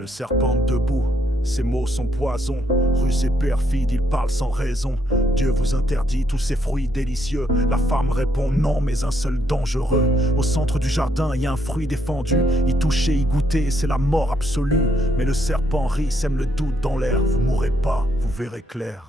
Le serpent debout, ses mots sont poison. Rusé et perfide, il parle sans raison. Dieu vous interdit tous ces fruits délicieux. La femme répond non, mais un seul dangereux. Au centre du jardin, il y a un fruit défendu. Y toucher, y goûter, c'est la mort absolue. Mais le serpent rit, sème le doute dans l'air. Vous mourrez pas, vous verrez clair.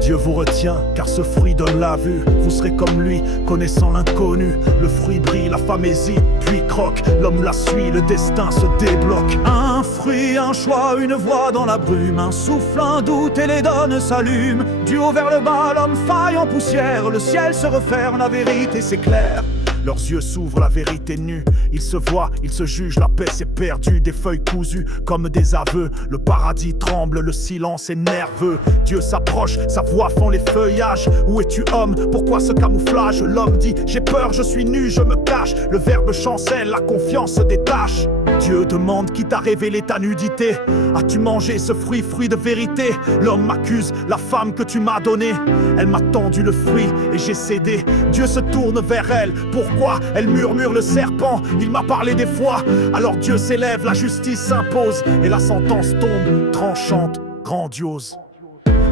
Dieu vous retient, car ce fruit donne la vue. Vous serez comme lui, connaissant l'inconnu. Le fruit brille, la femme hésite, puis croque. L'homme la suit, le destin se débloque. Un fruit, un choix, une voix dans la brume. Un souffle, un doute et les donnes s'allument. Du haut vers le bas, l'homme faille en poussière. Le ciel se referme, la vérité s'éclaire. Leurs yeux s'ouvrent, la vérité nue. Ils se voient, ils se jugent, la paix s'est perdue. Des feuilles cousues comme des aveux. Le paradis tremble, le silence est nerveux. Dieu s'approche, sa voix fend les feuillages. Où es-tu homme? Pourquoi ce camouflage? L'homme dit, j'ai peur, je suis nu, je me cache. Le verbe chancelle, la confiance se détache. Dieu demande qui t'a révélé ta nudité. As-tu mangé ce fruit, fruit de vérité? L'homme m'accuse, la femme que tu m'as donnée. Elle m'a tendu le fruit et j'ai cédé. Dieu se tourne vers elle, pourquoi? Elle murmure le serpent, il m'a parlé des fois. Alors Dieu s'élève, la justice s'impose. Et la sentence tombe, tranchante, grandiose.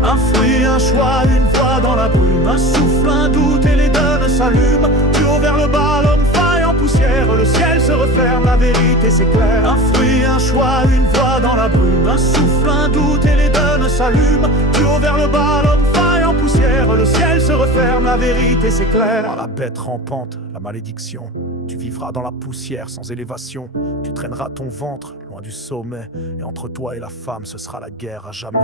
Un fruit, un choix, une voix dans la brume. Un souffle, un doute et les donnes s'allument. Du haut vers le bas, l'homme faille en poussière. Le ciel se referme, la vérité s'éclaire. Un fruit, un choix, une voix dans la brume. Un souffle, un doute et les donnes s'allument. Du haut vers le bas, l'homme faille en poussière. Le ciel se referme, la vérité s'éclaire. À la bête rampante, la malédiction. Tu vivras dans la poussière sans élévation. Tu traîneras ton ventre loin du sommet. Et entre toi et la femme, ce sera la guerre à jamais.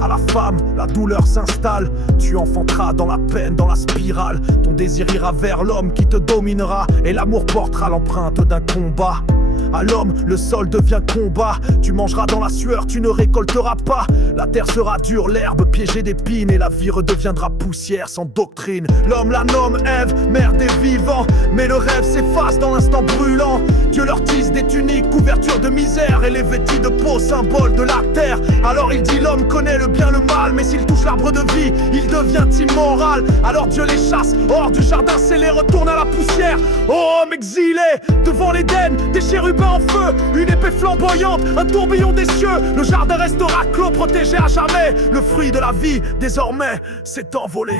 À la femme, la douleur s'installe. Tu enfanteras dans la peine, dans la spirale. Ton désir ira vers l'homme qui te dominera. Et l'amour portera l'empreinte d'un combat. À l'homme, le sol devient combat. Tu mangeras dans la sueur, tu ne récolteras pas. La terre sera dure, l'herbe piégée d'épines. Et la vie redeviendra poussière sans doctrine. L'homme la nomme Ève, mère des vivants. Mais le rêve s'efface dans l'instant brûlant. Dieu leur tisse des tuniques, couverture de misère. Et les vêtit de peau, symbole de la terre. Alors il dit l'homme connaît le bien, le mal. Mais s'il touche l'arbre de vie, il devient immoral. Alors Dieu les chasse, hors du jardin scellé, retourne à la poussière. Oh homme exilé, devant l'Éden, des chérubins en feu, une épée flamboyante, un tourbillon des cieux. Le jardin restera clos, protégé à jamais. Le fruit de la vie, désormais, s'est envolé.